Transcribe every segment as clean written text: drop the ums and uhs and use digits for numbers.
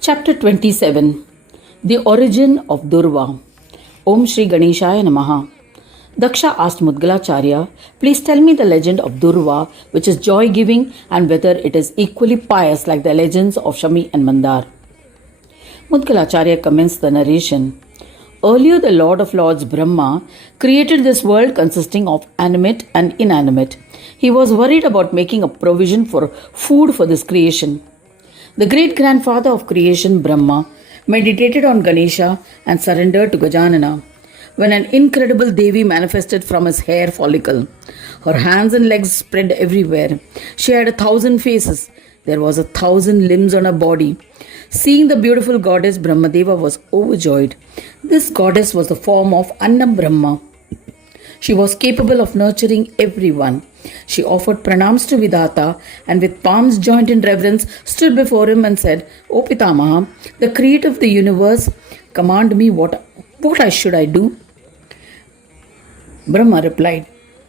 Chapter 27. The Origin of Durva. Om Shri Ganeshaya Namaha. Daksha asked Mudgalacharya, please tell me the legend of Durva, which is joy-giving, and whether it is equally pious like the legends of Shami and Mandar. Mudgalacharya commenced the narration. Earlier, the Lord of Lords Brahma created this world consisting of animate and inanimate. He was worried about making a provision for food for this creation. The great-grandfather of creation, Brahma, meditated on Ganesha and surrendered to Gajanana when an incredible Devi manifested from his hair follicle. Her hands and legs spread everywhere. She had 1,000 faces. There was 1,000 limbs on her body. Seeing the beautiful goddess, Brahmadeva was overjoyed. This goddess was the form of Annam Brahma. She was capable of nurturing everyone. She offered pranams to Vidhata and with palms joined in reverence stood before him and said, O Pitamaha, the creator of the universe, command me what should I do? Brahma replied,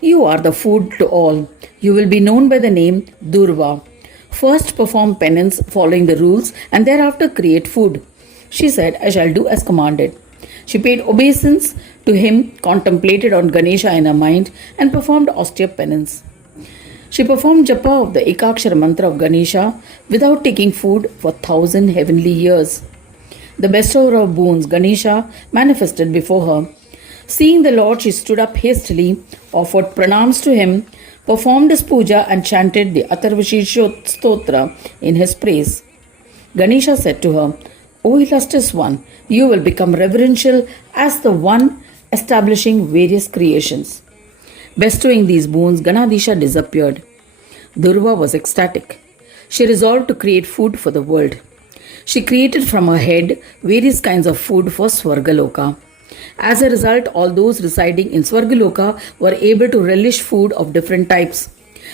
you are the food to all. You will be known by the name Durva. First perform penance following the rules and thereafter create food. She said, I shall do as commanded. She paid obeisance to him, contemplated on Ganesha in her mind, and performed austere penance. She performed japa of the Ekakshara mantra of Ganesha without taking food for 1,000 heavenly years. The bestower of boons, Ganesha, manifested before her. Seeing the Lord, she stood up hastily, offered pranams to him, performed his puja, and chanted the Atharvashirsh Stotra in his praise. Ganesha said to her, O illustrious one, you will become reverential as the one establishing various creations. Bestowing these boons, Ganadisha disappeared. Durva was ecstatic. She resolved to create food for the world. She created from her head various kinds of food for Swargaloka. As a result, all those residing in Swargaloka were able to relish food of different types.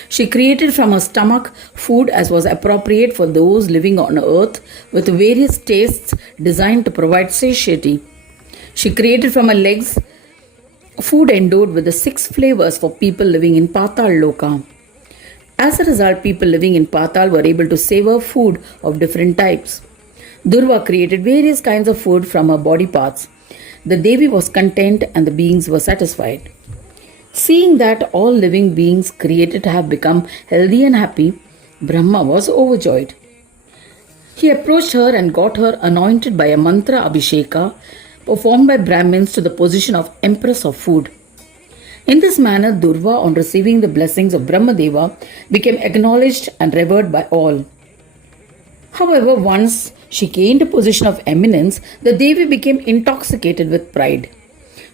She created from her stomach food as was appropriate for those living on earth with various tastes designed to provide satiety. She created from her legs food endowed with the 6 flavors for people living in Patal Loka. As a result, people living in Patal were able to savor food of different types. Durva created various kinds of food from her body parts. The Devi was content and the beings were satisfied. Seeing that all living beings created have become healthy and happy, Brahma was overjoyed. He approached her and got her anointed by a mantra abhisheka performed by Brahmins to the position of Empress of Food. In this manner, Durva, on receiving the blessings of Brahmadeva, became acknowledged and revered by all. However, once she gained a position of eminence, the Devi became intoxicated with pride.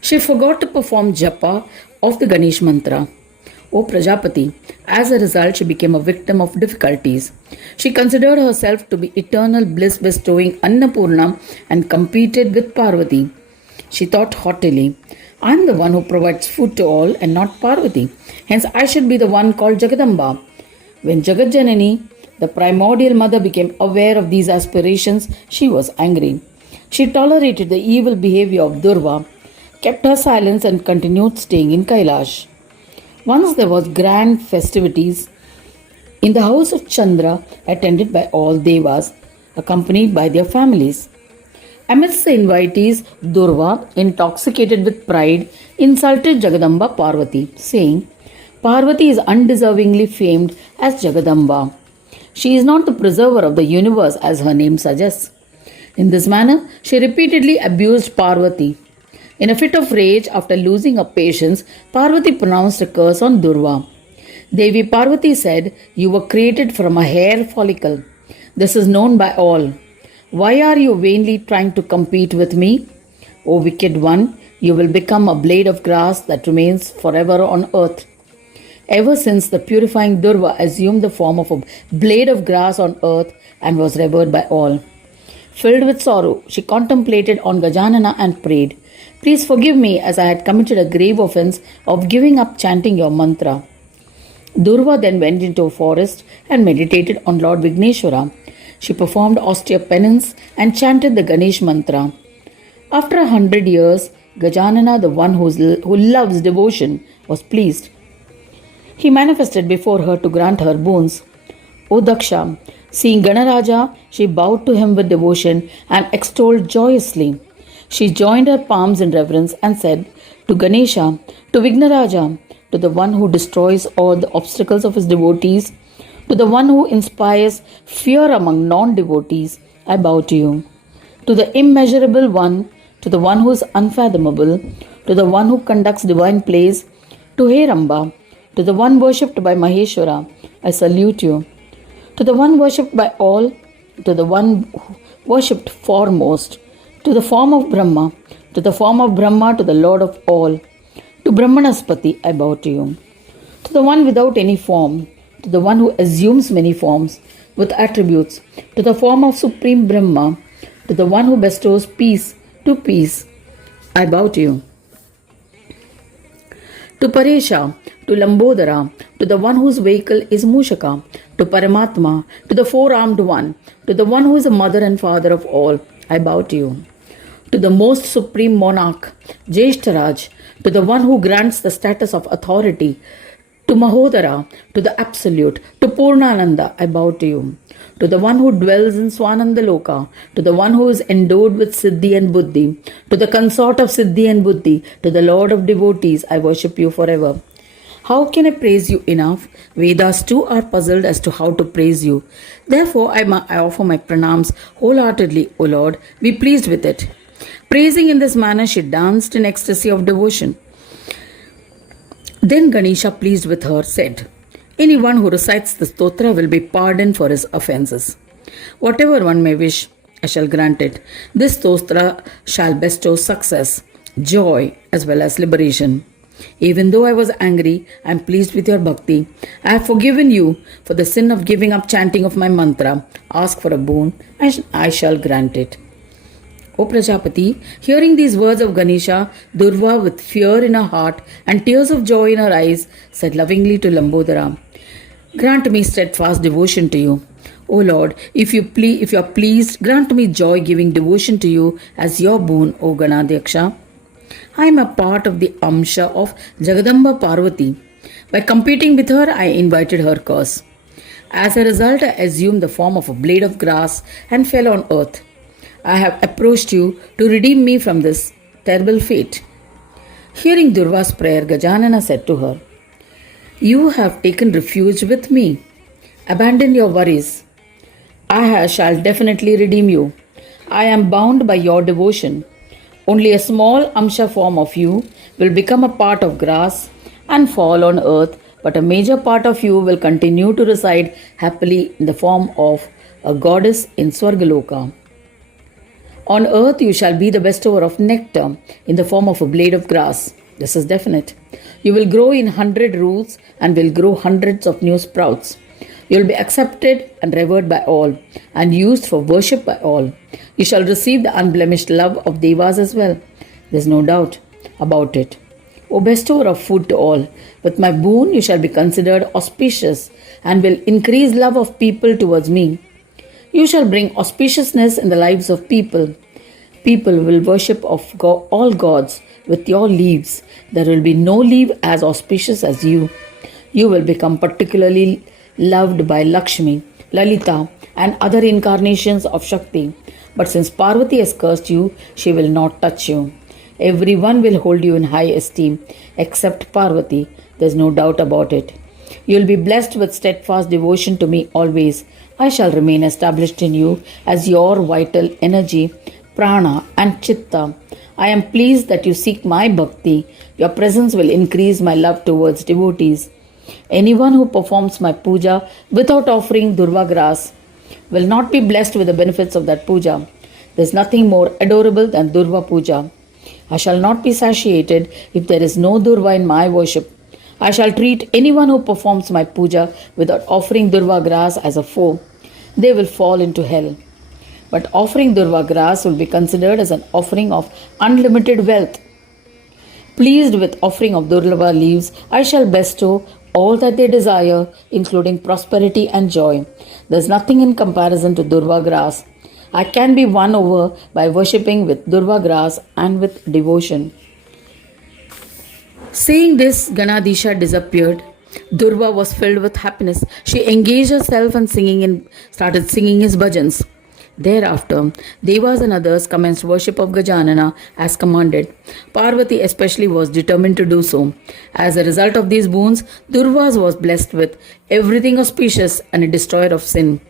She forgot to perform japa of the Ganesh mantra. O Prajapati, as a result, she became a victim of difficulties. She considered herself to be eternal bliss bestowing Annapurna and competed with Parvati. She thought haughtily, I am the one who provides food to all and not Parvati. Hence, I should be the one called Jagadamba. When Jagadjanani, the primordial mother, became aware of these aspirations, she was angry. She tolerated the evil behavior of Durva, kept her silence and continued staying in Kailash. Once there was grand festivities in the house of Chandra attended by all devas, accompanied by their families. Amidst the invitees, Durva, intoxicated with pride, insulted Jagadamba Parvati, saying, Parvati is undeservingly famed as Jagadamba. She is not the preserver of the universe as her name suggests. In this manner, she repeatedly abused Parvati. In a fit of rage, after losing her patience, Parvati pronounced a curse on Durva. Devi Parvati said, you were created from a hair follicle. This is known by all. Why are you vainly trying to compete with me? O wicked one, you will become a blade of grass that remains forever on earth. Ever since, the purifying Durva assumed the form of a blade of grass on earth and was revered by all. Filled with sorrow, she contemplated on Gajanana and prayed, please forgive me as I had committed a grave offense of giving up chanting your mantra. Durva then went into a forest and meditated on Lord Vigneshwara. She performed austere penance and chanted the Ganesh mantra. After 100 years, Gajanana, the one who loves devotion, was pleased. He manifested before her to grant her boons. O Daksha, seeing Ganaraja, she bowed to him with devotion and extolled joyously. She joined her palms in reverence and said to Ganesha, to Vignaraja, to the one who destroys all the obstacles of his devotees, to the one who inspires fear among non devotees, I bow to you. To the immeasurable one, to the one who is unfathomable, to the one who conducts divine plays, to Heramba, to the one worshipped by Maheshwara, I salute you. To the one worshipped by all, to the one worshipped foremost, to the form of Brahma, to the form of Brahma, to the Lord of all, to Brahmanaspati, I bow to you. To the one without any form, to the one who assumes many forms with attributes, to the form of Supreme Brahma, to the one who bestows peace to peace, I bow to you. To Paresha, to Lambodara, to the one whose vehicle is Mushaka, to Paramatma, to the four-armed one, to the one who is the mother and father of all, I bow to you. To the most supreme monarch, Jeshtaraj, to the one who grants the status of authority, to Mahodara, to the absolute, to Purnananda, I bow to you. To the one who dwells in Swanandaloka, to the one who is endowed with Siddhi and Buddhi, to the consort of Siddhi and Buddhi, to the Lord of devotees, I worship you forever. How can I praise you enough? Vedas too are puzzled as to how to praise you. Therefore, I offer my pranams wholeheartedly, O Lord. Be pleased with it. Praising in this manner, she danced in ecstasy of devotion. Then Ganesha, pleased with her, said, anyone who recites the stotra will be pardoned for his offences. Whatever one may wish, I shall grant it. This stotra shall bestow success, joy, as well as liberation. Even though I was angry, I am pleased with your bhakti. I have forgiven you for the sin of giving up chanting of my mantra. Ask for a boon, and I shall grant it. O Prajapati, hearing these words of Ganesha, Durva, with fear in her heart and tears of joy in her eyes, said lovingly to Lambodara, grant me steadfast devotion to you. O Lord, if you are pleased, grant me joy-giving devotion to you as your boon, O Ganadyaksha. I am a part of the Amsha of Jagadamba Parvati. By competing with her, I invited her curse. As a result, I assumed the form of a blade of grass and fell on earth. I have approached you to redeem me from this terrible fate. Hearing Durva's prayer, Gajanana said to her, you have taken refuge with me. Abandon your worries. I shall definitely redeem you. I am bound by your devotion. Only a small Amsha form of you will become a part of grass and fall on earth, but a major part of you will continue to reside happily in the form of a goddess in Swargaloka. On earth you shall be the bestower of nectar in the form of a blade of grass. This is definite. You will grow in 100 roots and will grow hundreds of new sprouts. You will be accepted and revered by all and used for worship by all. You shall receive the unblemished love of Devas as well. There is no doubt about it. O bestower of food to all, with my boon you shall be considered auspicious and will increase love of people towards me. You shall bring auspiciousness in the lives of people. People will worship of all gods with your leaves. There will be no leaf as auspicious as you. You will become particularly loved by Lakshmi, Lalita, and other incarnations of Shakti. But since Parvati has cursed you, she will not touch you. Everyone will hold you in high esteem except Parvati. There's no doubt about it. You will be blessed with steadfast devotion to me always. I shall remain established in you as your vital energy, prana and chitta. I am pleased that you seek my bhakti. Your presence will increase my love towards devotees. Anyone who performs my puja without offering Durva grass will not be blessed with the benefits of that puja. There is nothing more adorable than Durva puja. I shall not be satiated if there is no Durva in my worship. I shall treat anyone who performs my puja without offering Durva grass as a foe. They will fall into hell. But offering Durva grass will be considered as an offering of unlimited wealth. Pleased with offering of Durva leaves, I shall bestow all that they desire, including prosperity and joy. There is nothing in comparison to Durva grass. I can be won over by worshipping with Durva grass and with devotion. Saying this, Ganadisha disappeared, Durva was filled with happiness. She engaged herself in singing and started singing his bhajans. Thereafter, Devas and others commenced worship of Gajanana as commanded. Parvati especially was determined to do so. As a result of these boons, Durva was blessed with everything auspicious and a destroyer of sin.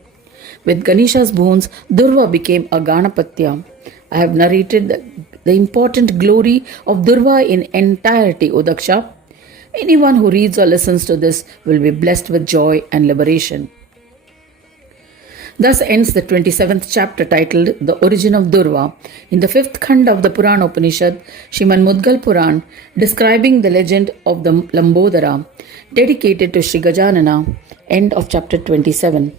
With Ganesha's boons, Durva became a Ganapatya. I have narrated the important glory of Durva in entirety, O Daksha. Anyone who reads or listens to this will be blessed with joy and liberation. Thus ends the 27th chapter titled The Origin of Durva in the 5th Khanda of the Puran Upanishad, Srimad Mudgal Puran, describing the legend of the Lambodara, dedicated to Sri Gajanana. End of chapter 27.